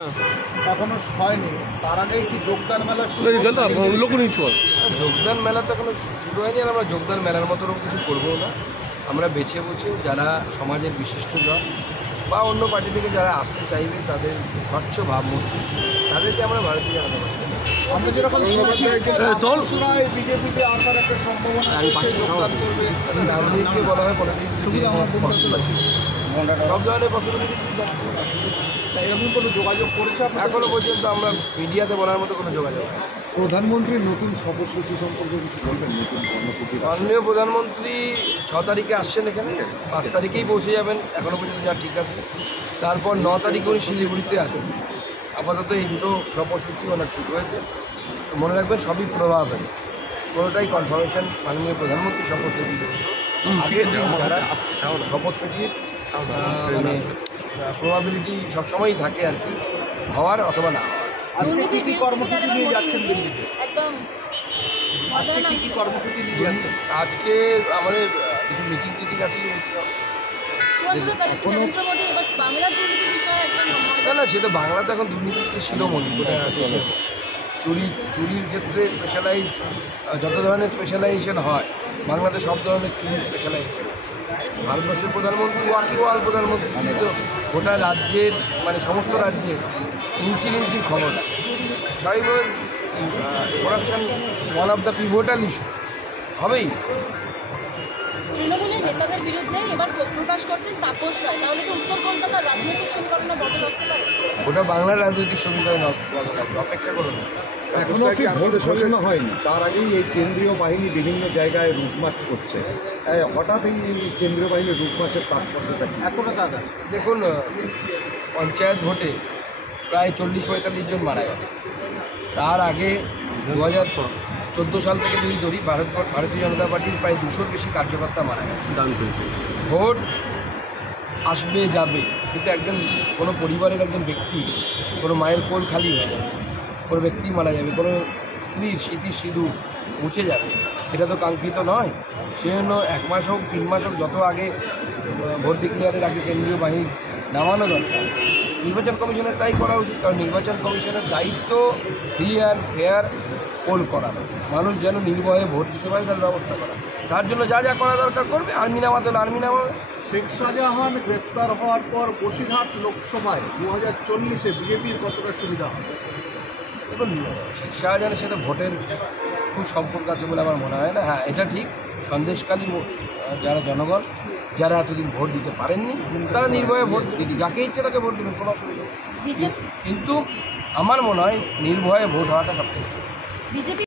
এখনো হয়নি, তার আগেই কি যোগদান মেলা শুরু? যোগদান মেলা তো এখনো শুরু হয়নি, আর আমরা যোগদান মেলার মতো কিছু করবো না। আমরা বেছে বুঝে যারা সমাজের বিশিষ্টজন বা অন্য পার্টি থেকে যারা আসতে চাইবে, তাদের স্বচ্ছ ভাবমূর্তি, তাদেরকে আমরা ভারতীয় জনতা পার্টি আমরা যেরকম দল বিজেপিতে আসার একটা সম্ভাবনা যোগদান করবে, রাজনীতিকে বলা হয় পলিটিক্স, সব ধরনের পসিবিলিটি। এরকম কোনো যোগাযোগ করেছে এখনো পর্যন্ত আমরা মিডিয়াতে বলার মতো কোনো যোগাযোগ নেই। প্রধানমন্ত্রীর নতুন সফরসূচি সম্পর্কে কিছু বলবেন? নতুন কর্মসূচি মাননীয় প্রধানমন্ত্রী 6 তারিখে আসছেন এখানে, 5 তারিখেই পৌঁছে যাবেন এখনও পর্যন্ত যা ঠিক আছে। তারপর 9 তারিখে উনি শিলিগুড়িতে আসবেন। আপাতত এই দুটো সফরসূচি ওনার ঠিক হয়েছে। তো মনে রাখবেন, সবই প্রভাবের, কোনোটাই কনফার্মেশন মাননীয় প্রধানমন্ত্রী সফরসূচি আগের দিন যারা সফরসূচির মানে প্রবাবিলিটি সবসময়ই থাকে আর কি, হওয়ার অথবা না হওয়ার। আজকে কি কি কর্মসূচি নিয়ে যাচ্ছেন দিল্লিতে? আজকে কি কি কর্মসূচি নিয়ে যাচ্ছেন? আজকে আমাদের কিছু মিটিং আছে। না, সেটা বাংলাতে এখন দুর্নীতিতে শিরোমণি গোটা দেশে। চুরির ক্ষেত্রে স্পেশালাইজড যত ধরনের স্পেশালাইজেশন হয়, বাংলাতে সব ধরনের চুরির স্পেশালাইজেশন। ভারতবর্ষের প্রধানমন্ত্রী ওয়াকিওয়াল প্রধানমন্ত্রী, কিন্তু গোটা রাজ্যের মানে সমস্ত রাজ্যের ইঞ্চি খবর স্বাভাবিকভাবে corruption one of the pivotal issue হবেই। তৃণমূলের নেতাদের বিরুদ্ধে এবার প্রকাশ করছেন তাপস রায়, তাহলে তো উত্তর কলকাতার রাজনৈতিক সমীকরণে বদল আসতে পারে। ওটা বাংলার রাজনৈতিক সমীকরণ বদল আসবে, অপেক্ষা করুন। এখনো কি ভোট ঘোষণা হয়নি, তার আগেই এই কেন্দ্রীয় বাহিনী বিভিন্ন জায়গায় রুটমার্চ করছে। হঠাৎ এই কেন্দ্রীয় বাহিনীর রুটমার্চের তাৎপর্যটা এখনো দাদা? দেখুন, পঞ্চায়েত ভোটে প্রায় 40-45 জন মারা গেছে। তার আগে 2014 সাল থেকে যদি ধরি, ভারতীয় জনতা পার্টির প্রায় 200-র বেশি কার্যকর্তা মারা গেছে। ভোট আসবে যাবে, কিন্তু কোনো পরিবারের একজন ব্যক্তি, কোনো মায়ের কোল খালি হয়ে যাবে, কোনো ব্যক্তি মারা যাবে, কোনো স্ত্রীর স্মৃতির সিঁদুর মুছে যাবে, এটা তো কাঙ্ক্ষিত নয়। সেজন্য 1 মাস হোক 3 মাস হোক, যত আগে ভোট ডিক্লেয়ারের আগে কেন্দ্রীয় বাহিনী নামানো দরকার। নির্বাচন কমিশনের তাই করা উচিত, কারণ নির্বাচন কমিশনের দায়িত্ব ফ্রি অ্যান্ড ফেয়ার পোল করানো, মানুষ যেন নির্ভয়ে ভোট দিতে পারে তার ব্যবস্থা করা। তার জন্য যা যা করা দরকার করবে। আর্মি নামাতে আর্মি নামাবে। শেখ শাহজাহান গ্রেপ্তার হওয়ার পর বসিরহাট লোকসভায় 2040-এ বিজেপির কতটা সুবিধা হবে? দেখুন, শেখ শাহজাহানের সাথে ভোটের খুব সম্পর্ক আছে বলে আমার মনে হয় না। হ্যাঁ, এটা ঠিক, সন্দেশকালী যারা জনগণ, যারা এতদিন ভোট দিতে পারেননি, তারা নির্ভয়ে ভোট যাকে ইচ্ছে তাকে ভোট দেবেন, কোনো অসুবিধা নেই। কিন্তু আমার মনে হয় নির্ভয়ে ভোট হওয়াটা সবথেকে